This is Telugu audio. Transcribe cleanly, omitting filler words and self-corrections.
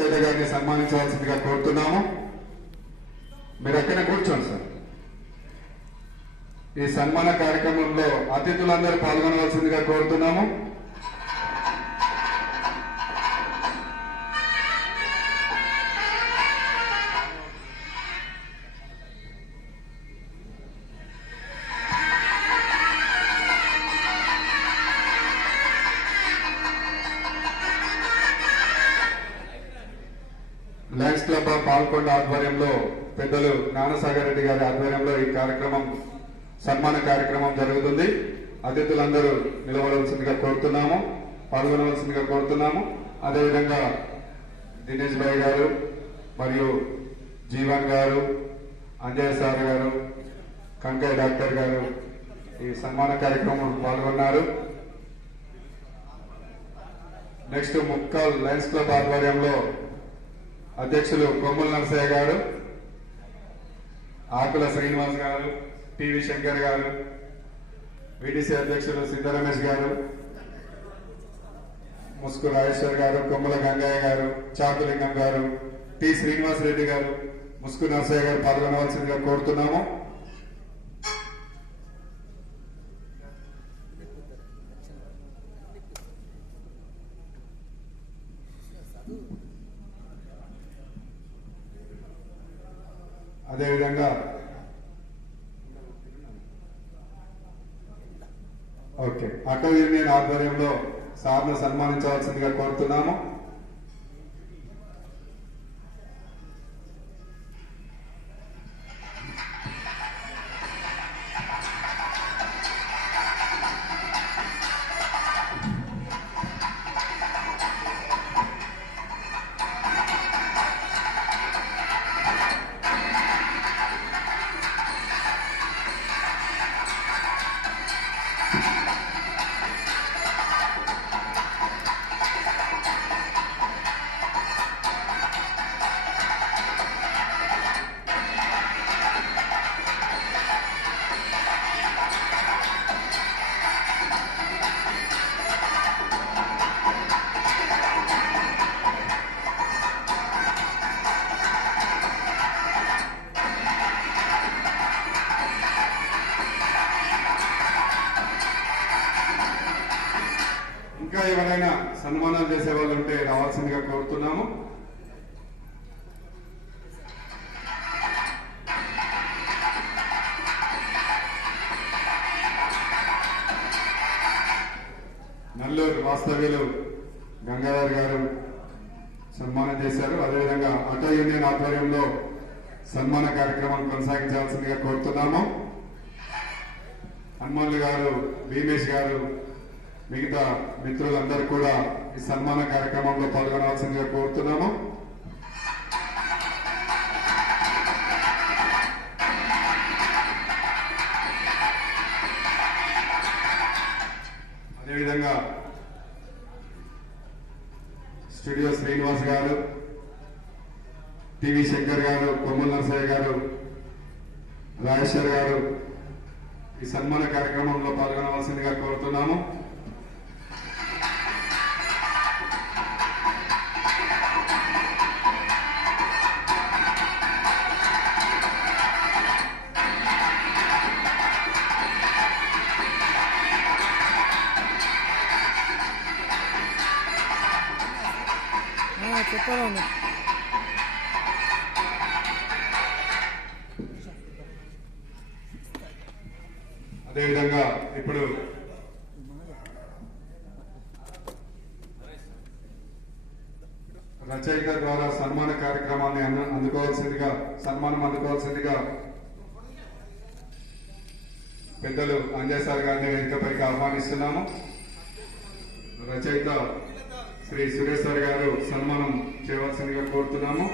రచయిత గారిని సన్మానించవలసిందిగా కోరుతున్నాము. మీరు ఎక్కడైనా కూర్చోండి సార్. ఈ సన్మాన కార్యక్రమంలో అతిథులందరూ పాల్గొనవలసిందిగా కోరుతున్నాము. లయన్స్ క్లబ్ ఆఫ్ పాల్కొండ ఆధ్వర్యంలో పెద్దలు జ్ఞానసాగర్ రెడ్డి గారి ఆధ్వర్యంలో ఈ కార్యక్రమం సన్మాన కార్యక్రమం జరుగుతుంది. అతిథులందరూ నిలబడవలసిందిగా కోరుతున్నాము, పాల్గొనవలసిందిగా కోరుతున్నాము. అదేవిధంగా దినేష్ భాయ్ గారు మరియు జీవన్ గారు, అంజయ్ సార్ గారు, కంకయ్య డాక్టర్ గారు ఈ సన్మాన కార్యక్రమం పాల్గొన్నారు. నెక్స్ట్ ముక్కల్ లయన్స్ క్లబ్ ఆధ్వర్యంలో అధ్యక్షులు కొమ్ముల నరసయ్య గారు, ఆకుల శ్రీనివాస్ గారు, టివి శంకర్ గారు, విడిసి అధ్యక్షులు సిద్ధరమేష్ గారు, ముస్కు రాజేశ్వర్ గారు, కొమ్ముల గంగయ్య గారు, చాకులింగం గారు, టి శ్రీనివాస్ రెడ్డి గారు, ముస్కు నరసయ్య గారు పాల్గొనవలసిందిగా కోరుతున్నాము. అదేవిధంగా ఆటో యూనియన్ ఆధ్వర్యంలో సార్ను సన్మానించవలసిందిగా కోరుతున్నాము. ఇంకా ఎవరైనా సన్మానాలు చేసే వాళ్ళు ఉంటే రావాల్సిందిగా కోరుతున్నాము. నల్లూరు వాస్తవ్యులు గంగాధర్ గారు సన్మానం చేశారు. అదేవిధంగా ఆటో యూనియన్ ఆధ్వర్యంలో సన్మాన కార్యక్రమం కొనసాగించాల్సిందిగా కోరుతున్నాము. హనుమాన్లు గారు, భీమేష్ గారు, మిగతా మిత్రులందరూ కూడా ఈ సన్మాన కార్యక్రమంలో పాల్గొనవలసిందిగా కోరుతున్నాము. అదేవిధంగా స్టూడియో శ్రీనివాస్ గారు, టివి శంకర్ గారు, కొమ్ముల నరసయ్య గారు, రాజేశ్వర్ గారు ఈ సన్మాన కార్యక్రమంలో పాల్గొనవలసిందిగా కోరుతున్నాము. చెప్పాలండి. అదేవిధంగా ఇప్పుడు రచయిత ద్వారా సన్మాన కార్యక్రమాన్ని సన్మానం అందుకోవాల్సిందిగా పెద్దలు అంజయ్ సార్ గారిని వేదికపైకి ఆహ్వానిస్తున్నాము. రచయిత శ్రీ సురేష్ సార్ గారు సన్మానం చేయవలసిందిగా కోరుతున్నాము.